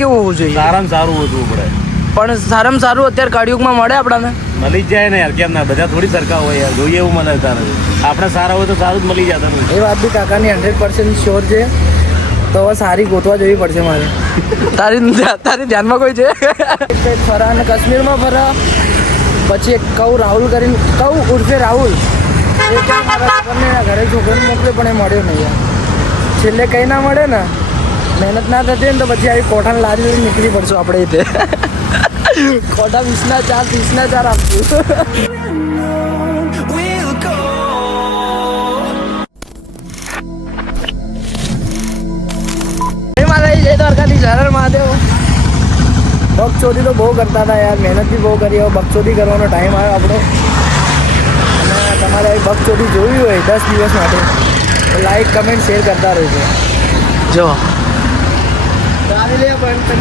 કેવું હોવું જોઈએ? સારામાં સારું હોતું પડે. પણ સારામાં સારું અત્યારે કળિયુગમાં મળે આપણાને? મળી જ જાય ને યાર, કેમ ના? બધા થોડી સરખા હોય યાર, જોઈએ એવું મળતા નથી. આપણે સારા હોય તો સારું જ મળી જતા નથી. એ વાત બી કાકાની 100% શ્યોર છે. તો હવે સારી ગોતવા જવી પડશે મારે. તારી ધ્યાનમાં કોઈ છે? ફરા અને કાશ્મીરમાં ફરા, પછી એક કહું રાહુલ કરીને, કહું ઉર્ફે રાહુલ, એ ક્યાં મારા છોકરાને ઘરે છોકરીને મોકલે પણ એ મળ્યો નહીં યાર. છેલ્લે કંઈ ના મળે ને, મહેનત ના થતી ને તો પછી આવી કોઠાને લારી લઈને નીકળી પડશું આપણે રીતે. કોઠા 20 ના 4 30 ના 4 આપશું. જય દ્વારકાધીશ, હર હર મહાદેવ. બકચોદી તો બહુ કરતા હતા યાર, મહેનત બી બહુ કરી. હવે બકચોદી કરવાનો ટાઈમ આવ્યો આપણો. અને તમારે આવી બકચોદી જોવી હોય 10 દિવસ માટે તો લાઈક કમેન્ટ શેર કરતા રહેજો. જો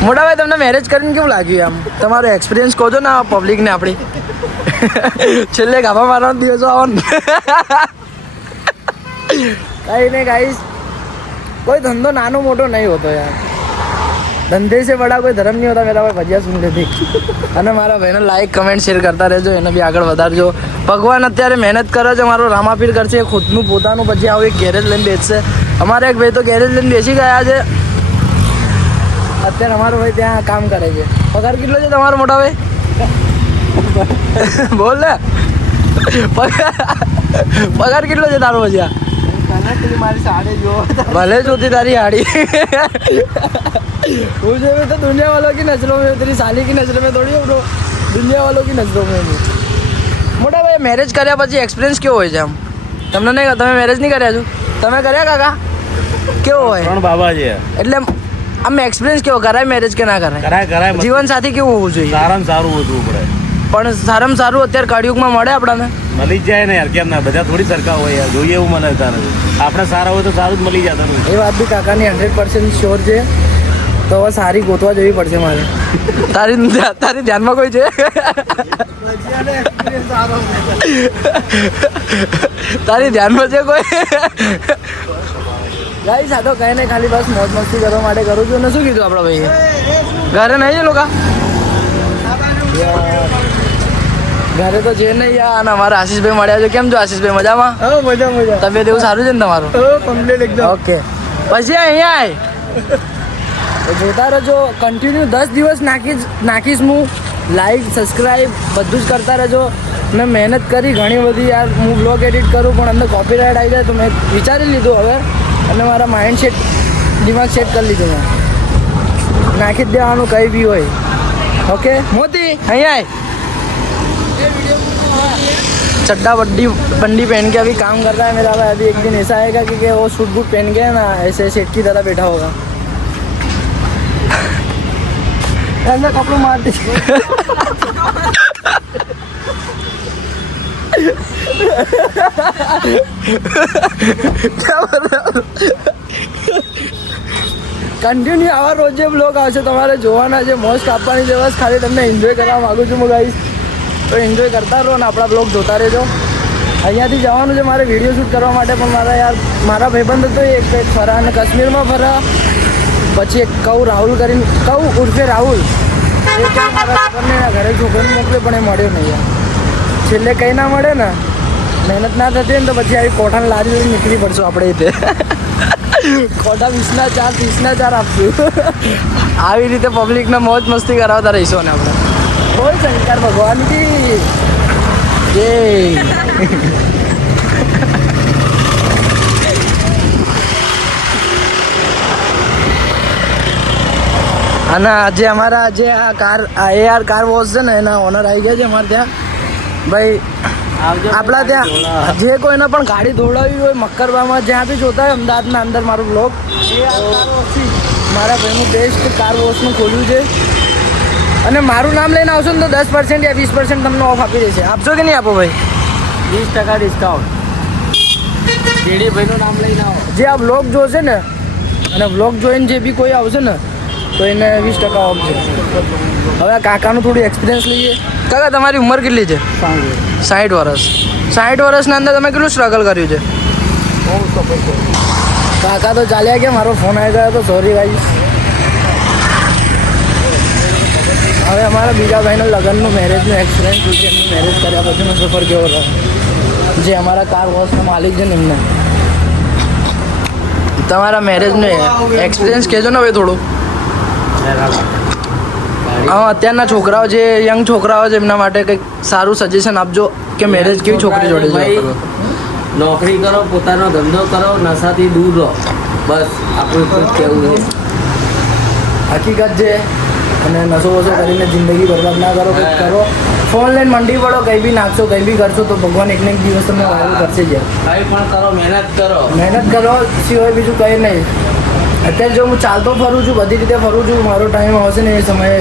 મોટા ભાઈ, તમને મેરેજ કરીને કેવું લાગ્યું? આમ તમારો એક્સપિરિયન્સ કહો છો ને પબ્લિકને આપણી. છેલ્લે ગાભા મારવાનો દિવસો આવો ને. કઈ નહીં ગાઈસ, कोई धंधो नानो मोटो नहीं होता यार. धंधे से बड़ा कोई धर्म नहीं होता. मेरा भाई भजिया सुन लेती. અને મારા ભાઈને લાઈક કમેન્ટ શેર કરતા રહેજો, એને બી આગળ વધારજો. ભગવાન અત્યારે મહેનત કરે છે, મારો રામાપીર કરશે ખુદનું પોતાનું. પછી આવું એક ગેરેજ લઈને બેસશે. અમારે એક ભાઈ તો ગેરેજ લઈને બેસી ગયા છે અત્યારે. અમારો ભાઈ ત્યાં કામ કરે છે. પગાર કેટલો છે તમારો મોટા ભાઈ? બોલ ને, પગાર કેટલો છે તારો? ભજીયા મારી साड़ी जो भले जोती तारी हाड़ी. मुझे में तो दुनिया वालों की नजरों में, तेरी साली की नजरों में थोड़ी ब्रो, दुनिया वालों की नजरों में. મોટા ભાઈ, મેરેજ કર્યા પછી એક્સપિરિયન્સ કેવો હોય છે? આમ તમને નહીં, તમે મેરેજ નહીં કર્યા છો? તમે કર્યા કાકા? કેવો હોય? ત્રણ બાબા છે એટલે આમ એક્સપિરિયન્સ કેવો? કરાય મેરેજ કે ના કરાય? કરાય. જીવન સાથી કેવું હોવું જોઈએ? સારામાં સારું હોતું પડે. પણ સારામાં સારું અત્યારે કળિયુગમાં મળે આપણાને? મળી જ જાય ને યાર, કેમ ના? બધા થોડી સરખા હોય યાર, જોઈએ એવું મળતા નથી. આપણે સારા હોય તો સારું જ મળી જતા નથી. એ વાત બી કાકાની 100% શ્યોર છે. તો હવે સારી ગોતવા જવી પડશે મારે. તારી ધ્યાનમાં કોઈ છે? તારી ધ્યાનમાં છે કોઈ? ગાઈસ, આ તો કઈ નહીં, ખાલી બસ મોજ મસ્તી કરવા માટે કરું છું. અને શું કીધું આપણા ભાઈએ? ઘરે નહીં છે લોકો? ઘરે તો છે નહીં યાર. અને અમારા આશીષભાઈ મળ્યા છે. કેમ છો આશીષભાઈ? મજામાં? મજા. તબિયત એવું સારું છે ને તમારું? ઓકે. પછી અહીંયા આય તો જોતા રહેજો. કન્ટિન્યુ 10 દિવસ નાખીશ હું. લાઈક સબસ્ક્રાઈબ બધું જ કરતા રહેજો. મેં મહેનત કરી ઘણી બધી યાર. હું બ્લોગ એડિટ કરું પણ અંદર કોપીરાઇટ આવી જાય તો મેં વિચારી લીધું હવે, અને મારા માઇન્ડ સેટ, દિમાગ સેટ કરી લીધું. મેં નાખી જ દેવાનું કંઈ બી હોય. ओके मोती અહીંયા आए. चड्डा बंडी पहन के अभी काम कर रहा है मेरा भाई. अभी एक दिन ऐसा आएगा कि वो सूट बूट पहन के ना ऐसे सेट की तरह बैठा होगा. ऐसा कपड़ों मारते क्या बोल रहा? કન્ટિન્યુ આવા રોજે બ્લોગ આવશે તમારે જોવાના છે. મોજ કાપવાની છે. બસ ખાલી તમને એન્જોય કરવા માગું છું હું ગાઈસ. તો એન્જોય કરતા રહો ને આપણા બ્લોગ જોતા રહેજો. અહીંયાથી જવાનું છે મારે વિડીયો શૂટ કરવા માટે, પણ મારા ભાઈબંધ હતો એક ફરા અને કાશ્મીરમાં ફરા, પછી એક કહું રાહુલ કરીને, કહું ઉર્ફે રાહુલ, એ ક્યાં મારા છોકરાને ઘરે છોકરીને મોકલે પણ એ મળ્યો નહીં યાર. છેલ્લે કંઈ ના મળે ને, મહેનત ના થતી ને તો પછી આવી કોઠાને લારી લઈને નીકળી પડશું આપણે રીતે. કોઠા 20 ના 4 30 ના 4 આપશું. આવી રીતે પબ્લિકને મોજ મસ્તી કરાવતા રહીશું. ને આપણે બોલ શંકર ભગવાન કી જય. અને આજે અમારા જે આ કાર AR કાર વોશ છે ને એના ઓનર આવી જાય છે અમારે ત્યાં. ભાઈ આપણા ત્યાં જે કોઈને પણ ગાડી ધોવડાવી હોય મક્કરબામાં, જ્યાં બી જોતા હોય અમદાવાદના અંદર મારું બ્લોગ, મારા ભાઈનું બેસ્ટ કાર વોશનું ખોલ્યું છે. અને મારું નામ લઈને આવશો ને તો 10% યા 20% તમને ઓફ આપી દેશે. આપશો કે નહીં આપો ભાઈ? 20% ડિસ્કાઉન્ટ. ભાઈનું નામ લઈને આવો. જે આ બ્લોગ જોશે ને અને બ્લોગ જોઈને જે બી કોઈ આવશે ને તો એને 20% ઓફ છે. હવે કાકાનું થોડું એક્સપિરિયન્સ લઈએ. કાકા, તમારી ઉંમર કેટલી છે? 60 વર્ષ. 60 વર્ષના અંદર તમે કેટલું સ્ટ્રગલ કર્યું છે? કાકા તો ચાલ્યા ગયા. મારો ફોન આવી ગયો તો સોરી ભાઈ. તમારા બીજા ભાઈના લગ્નનું મેરેજનું એક્સપિરિયન્સ શું છે, એમનું મેરેજ કર્યા પછીનો સફર કેવો રહ્યો, જે અમારા કાર વોશના માલિક છે ને એમને તમારા મેરેજનું એક્સપિરિયન્સ કહેજો ને ભાઈ થોડું. હા, અત્યારના છોકરાઓ જે યંગ છોકરાઓ છે એમના માટે કંઈક સારું સજેશન આપજો કે મેરેજ કેવી છોકરી જોડે છે. નોકરી કરો, પોતાનો ધંધો કરો, નશાથી દૂર રહો, બસ આપણું એટલું જ કહેવું છે. હકીકત છે. અને નશો વસો કરીને જિંદગી બરબાદ ના કરો, કંઈક કરો, ફોન લઈને મંડી પડો, કંઈ બી નાખશો, કંઈ બી કરશો તો ભગવાન એકને એક દિવસ તમને વાયરલ કરશે જ. કંઈ પણ કરો, મહેનત કરો સિવાય બીજું કંઈ નહીં. અત્યારે જો હું ચાલતો ફરું છું, બધી રીતે ફરું છું, મારો ટાઈમ આવશે ને એ સમયે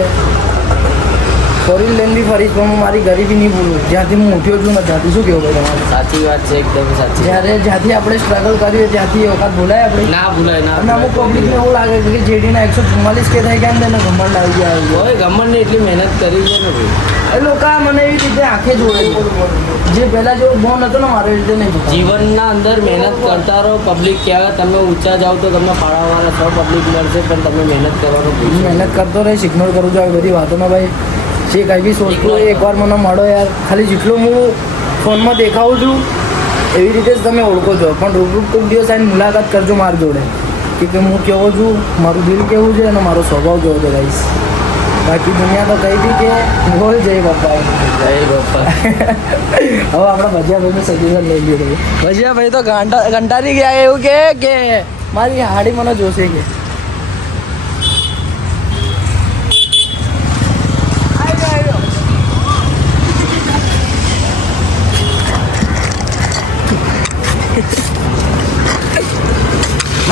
ફરી લઈને બી ફરીશ, પણ હું મારી ગરીબી નહીં ભૂલું જ્યાંથી હું ઉઠ્યો છું ને ત્યાંથી. શું કહેવું ભાઈ તમારું? સાચી વાત છે, એકદમ સાચી. જ્યાંથી આપણે સ્ટ્રગલ કરીએ ત્યાંથી એ વખત ભૂલાય આપણે ના ભૂલાય, ના અને અમુક પબ્લિકને એવું લાગે છે કે જેડીના 144 કે થઈ ગયા ને તેને ઘમંડ આવી ગયા. હોય ગમનને એટલી મહેનત કરી છે ને ભાઈ. એ લોકો મને એવી રીતે આંખે જોડે જે પહેલાં જેવો બોન હતો ને મારી રીતે નહીં જોતા. જીવનના અંદર મહેનત કરતા રહો. પબ્લિક કહેવાય તમે ઊંચા જાઓ તો તમને પાડવાવાળા સૌ પબ્લિક મળશે, પણ તમે મહેનત કરવાનું ભૂલશો નહીં. મહેનત કરતો રહીશ, ઇગ્નોર કરું છું આવી બધી વાતોમાં ભાઈ. જે કંઈ બી સોચતું હોય એકવાર મને મળો યાર. ખાલી જેટલું હું ફોનમાં દેખાવું છું એવી રીતે જ તમે ઓળખો છો, પણ રૂબરૂ કોઈક દિવસ આવીને મુલાકાત કરજો મારી જોડે કે હું કેવો છું, મારું દિલ કેવું છે અને મારો સ્વભાવ કેવો છે ગાઈસ. બાકી દુનિયા તો કઈ બી કે બોલ જય બાપા. જય બાપા. હવે આપણે ભજીયાભાઈનું સજેશન લઈ લીધું. ભજીયાભાઈ તો કંટાળી ગયા એવું કે મારી હાડી મને જોશે કે.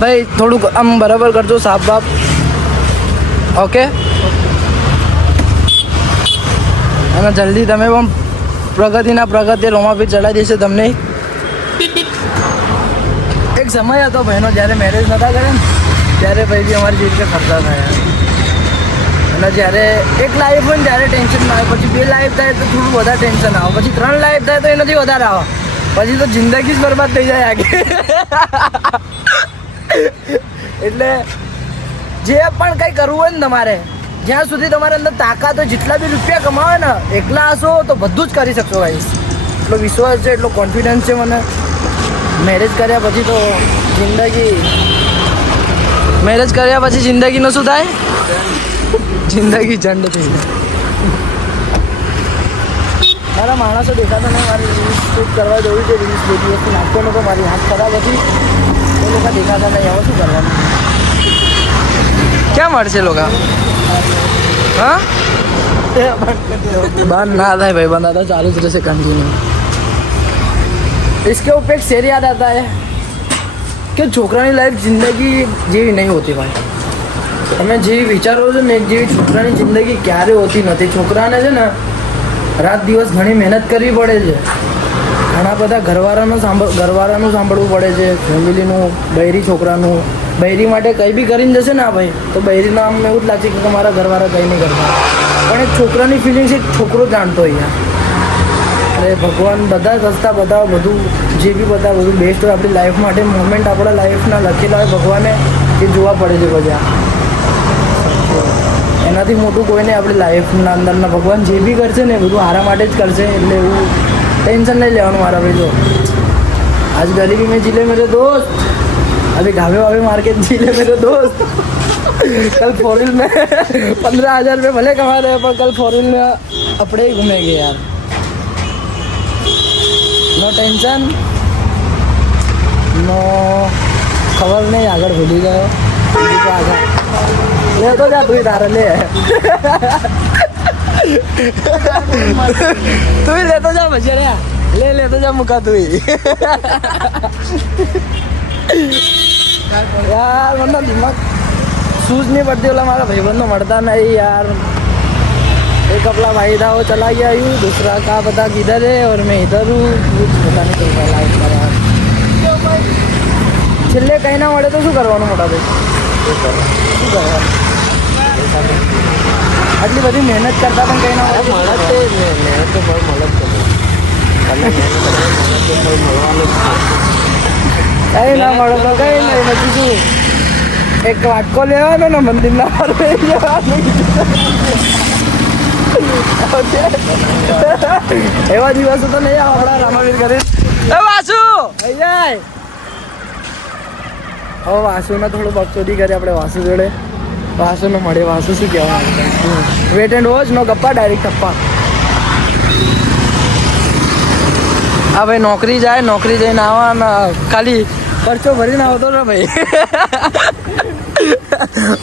ભાઈ થોડુંક આમ બરાબર કરજો, સાફ બાપ. ઓકે, અને જલ્દી તમે પણ પ્રગતિ રોમાપીર ચડાવી દેશે તમને. એક સમય હતો ભાઈનો જ્યારે મેરેજ નહોતા કરે ને ત્યારે ભાઈ બી અમારી જે રીતે ખર્ચા થયા. અને જ્યારે એક લાઈફ હોય ને ત્યારે ટેન્શન ના આવે, પછી 2 લાઈફ થાય તો થોડું વધારે ટેન્શન આવે, પછી 3 લાઈફ થાય તો એનાથી વધારે આવે, પછી તો જિંદગી જ બરબાદ થઈ જાય આગે. એટલે જે પણ કંઈ કરવું હોય ને તમારે, જ્યાં સુધી તમારા અંદર તાકાત હોય, જેટલા બી રૂપિયા કમાવે ને એકલા હશો તો બધું જ કરી શકશો ભાઈ. એટલો વિશ્વાસ છે, એટલો કોન્ફિડન્સ છે મને. મેરેજ કર્યા પછી જિંદગીનું શું થાય? જિંદગી ઝંડ થઈ જાય. મારા માણસો દેખાતા નહીં, મારી રીલ્સ શૂટ કરવા જવું છે, રીલ્સ 2 દિવસથી નાખતો નહોતો, મારી હાથ ખરાબ હતી, એ લોકો દેખાતા નહીં. હવે શું કરવાનું? ક્યાં મળશે લોકો? हाँ बंद ना था भाई, बंद आता चालू तरह से कंटिन्यू. इसके ऊपर एक शेर याद आता है कि છોકરાની લાઈફ જિંદગી જેવી નહીં હોતી ભાઈ. તમે જેવી વિચારો છો ને જેવી છોકરાની જિંદગી ક્યારે હોતી નથી. છોકરાને છે ને રાત દિવસ ઘણી મહેનત કરવી પડે છે, ઘણા બધા ઘરવાળાનું સાંભળવું પડે છે, ફેમિલીનું, બૈરી છોકરાનું. બૈરી માટે કંઈ બી કરીને જશે ને આ ભાઈ તો બૈરીનું આમ એવું જ લાગશે કે મારા ઘરવાળા કંઈ નહીં કરતા, પણ એક છોકરાની ફિલિંગ્સ એક છોકરો જાણતો અહીંયા. એટલે ભગવાન બધા જ રસ્તા બતાવે, બધું જે બી બતાવે બધું બેસ્ટ હોય આપણી લાઈફ માટે. મોમેન્ટ આપણા લાઈફના લખેલા હોય ભગવાને એ જોવા પડે છે બધા. એનાથી મોટું કોઈ નહીં આપણી લાઈફના અંદરના. ભગવાન જે બી કરશે ને એ બધું હારા માટે જ કરશે, એટલે એવું ટેન્શન નહીં લેવાનું મારા ભાઈ. જો આજ गरीबी में जिले मेरे दोस्त, अभी ढाबे वाबे मार के जिले मेरे दोस्त. कल 4 व्हील में 15,000 रुपये भले कमा रहे हैं, पर कल 4 व्हील में अपने ही घूमेंगे यार. नो टेंशन, नो खबर नहीं, આગળ ભૂલી ગયો. આગળ ले तो जा, तू तारा ले तू ही ले तो जा बच्चे, ले तो जा मुका तू ही. यार वरना दिमाग सूझ नहीं पड़ती. बोला हमारा भाई बंदो मरता नहीं यार. एक अपना भाई था वो चला गया यूँ, दूसरा का पता किधर है और मैं इधर हूँ, कुछ पता नहीं चलता लाइफ का. છેલ્લે કંઈ ના મળે તો શું કરવાનું મોટા ભાઈ? શું કરવાનું? આટલી બધી મહેનત કરતા પણ કંઈ ના મળે. મહેનત તો બહુ મહેનત કરે, કંઈ ના મળે તો કંઈ નહીં. પછી શું એક વાટકો લેવાનો ને મંદિરના પર જવાનું. એવા દિવસો તો નહીં આવડા રામાવીર કરી એ વાસુ અહીંયા હવે વાસુને થોડું બકચોદી કરી આપણે વાસુ જોડે વાસુને મળે વાસુ શું કહેવાનું વેટ એન્ડ વોચ નો ગપ્પા ડાયરેક્ટ ટપ્પા હા ભાઈ નોકરી જાય નોકરી જઈને આવવા ખાલી ખર્ચો ભરીને આવતો ને ભાઈ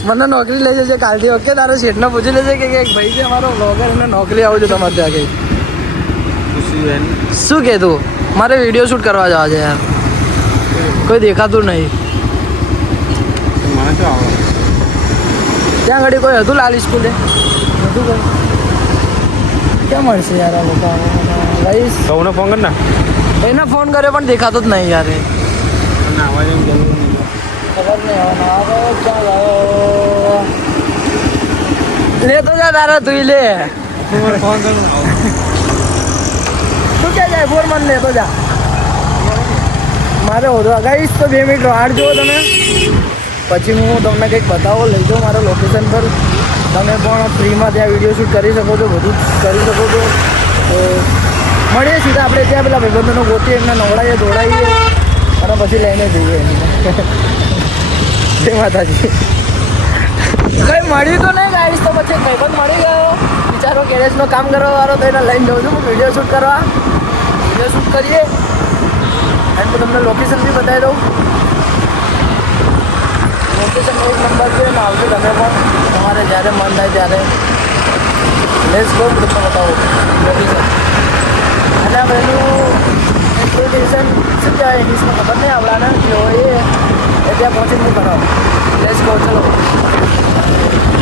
મને નોકરી લઈ જશે કાલથી ઓકે તારો શેઠને પૂછી લેજે કે ભાઈ છે અમારો બ્લોગર એને નોકરી આવું છે તમારે ત્યાં કઈ શું કે તું મારે વિડીયો શૂટ કરવા જવા છે યાર કોઈ દેખાતું નહીં ત્યાં ઘડી કોઈ હતું લાલ સ્કૂલે હતું કોઈ ક્યાં મળશે યાર આ લોકો ભાઈ સૌને ફોન કર ને ભાઈને ફોન કર્યો પણ દેખાતો જ નહીં યાર ખબર નહીં હવે ના આવે ક્યાં ગયો લેતો જા તારા તું લે ફોન કર તું ક્યાં જાય ફોન મને લેતો જા મારે હોદવા ગાઈશ તો 2 મિનિટ રાહ જુઓ તમે પછી હું તમને કંઈક બતાવો લઈ જાઉં મારા લોકેશન પર તમે પણ ફ્રીમાં ત્યાં વિડીયો શૂટ કરી શકો છો બધું કરી શકો છો તો મળીએ સીધા આપણે ત્યાં પેલા ભાઈબંધોનો ગોતીએ એમને નવડાવીએ દોડાવીએ અને પછી લઈને જઈએ જય માતાજી કંઈ મળ્યું તો નહીં ગાઈશ તો પછી ભાઈબંધ મળી ગયો બિચારો ગેરેજનું કામ કરવાવાળો તો એને લઈને જાઉં છું વિડીયો શૂટ કરવા વિડીયો શૂટ કરીએ અને તો તમને લોકેશન બી બતાવી દઉં લોકેશન એક નંબર છે ને આવજો તમે પણ તમારે જ્યારે મન થાય ત્યારે લેસ ગો તમને બતાવો લોકેશન અને આ ભાઈનું એપ્લિકેશન શું કહેવાય ઇંગ્લિશમાં ખબર નહીં આવડાને જો એ ત્યાં પહોંચીને હું કરાવું લેસ ગો ચલો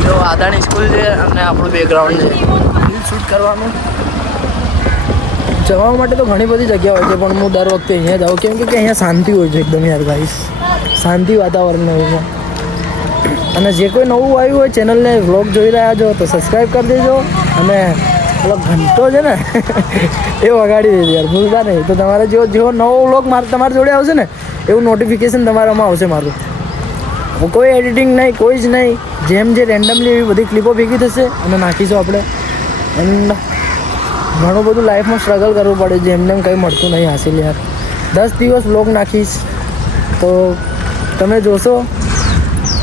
જો આદાણી સ્કૂલ છે અને આપણું બેકગ્રાઉન્ડ છે રીલ શૂટ કરવાનું જવા માટે તો ઘણી બધી જગ્યા હોય છે પણ હું દર વખતે અહીંયા જાઉં કેમ કે અહીંયા શાંતિ હોય છે એકદમ યાર ગાઈસ શાંતિ વાતાવરણ હોય અને જે કોઈ નવું આવ્યું હોય ચેનલને વ્લોગ જોઈ રહ્યા છો તો સબસ્ક્રાઈબ કરી દેજો અને પેલો ઘંટો છે ને એ વગાડી દેજો યાર ભૂલતા નહીં તો તમારે જેવો નવો વ્લોગ તમારી જોડે આવશે ને એવું નોટિફિકેશન તમારામાં આવશે મારું કોઈ એડિટિંગ નહીં કોઈ જ નહીં જેમ જે રેન્ડમલી એવી બધી ક્લિપો ભેગી થશે અને નાખીશું આપણે એન્ડ ઘણું બધું લાઈફમાં સ્ટ્રગલ કરવું પડે છે એમને કંઈ મળતું નહીં હાસિલ યાર 10 દિવસ વ્લોગ નાખીશ તો તમે જોશો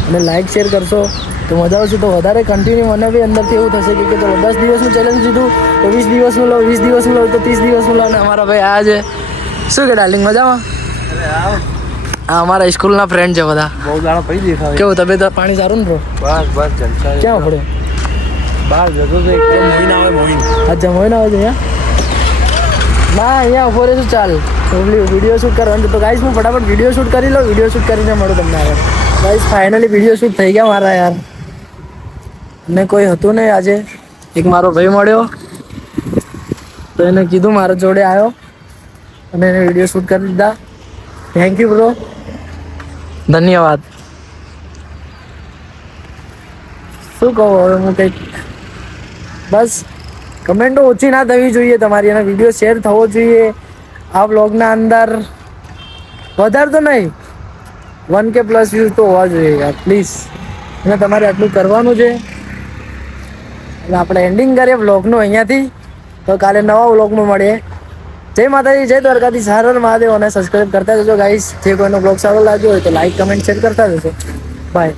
અને લાઈક શેર કરશો તો મજા આવશે તો વધારે કન્ટિન્યુ મને બી અંદરથી એવું થશે કે ચલો 10 દિવસનું ચેલેન્જ દીધું તો 20 દિવસનું લો 20 દિવસનું લો તો 30 દિવસનું લો અને અમારા ભાઈ આ છે શું કે ડાર્લિંગ મજામાં હા અમારા સ્કૂલના ફ્રેન્ડ છે બધા બહુ દાડા પડી દેખાવે કેવું તબિયત પાણી સારું ને બ્રો બસ બસ જલસા ક્યાં પડે બહાર જતો તો એકદમ મોઈન આવે મોઈન અચ્છા મોઈને આવે છે અહીંયા ના અહીંયા ઉભો રહેશું ચાલ વિડીયો શૂટ કરવાનું તો ગાઈસ હું ફટાફટ વિડીયો શૂટ કરી લઉં વિડીયો શૂટ કરીને મળું તમને આગળ ગાઈસ ફાઇનલી વિડીયો શૂટ થઈ ગયા મારા યાર અને કોઈ હતું નહીં આજે એક મારો ભાઈ મળ્યો તો એને કીધું મારા જોડે આવ્યો અને એને વિડીયો શૂટ કરી દીધા થેન્ક યુ બ્રો ધન્યવાદ શું કહું હવે હું કંઈક બસ કમેન્ટો ઓછી ના થવી જોઈએ તમારી અને વિડીયો શેર થવો જોઈએ આ બ્લોગના અંદર વધારે તો નહીં 1K પ્લસ વ્યૂઝ તો હોવા જોઈએ યાર પ્લીઝ અને તમારે આટલું કરવાનું છે એટલે આપણે એન્ડિંગ કરીએ બ્લોગનું અહીંયાથી તો કાલે નવા બ્લોગમાં મળીએ જય માતાજી જય દ્વારકાથી હર મહાદેવ અને સબસ્ક્રાઈબ કરતા જજો ગાઈસ જે કોઈનો બ્લોગ સારો લાગ્યો હોય તો લાઈક કમેન્ટ શેર કરતા જજો બાય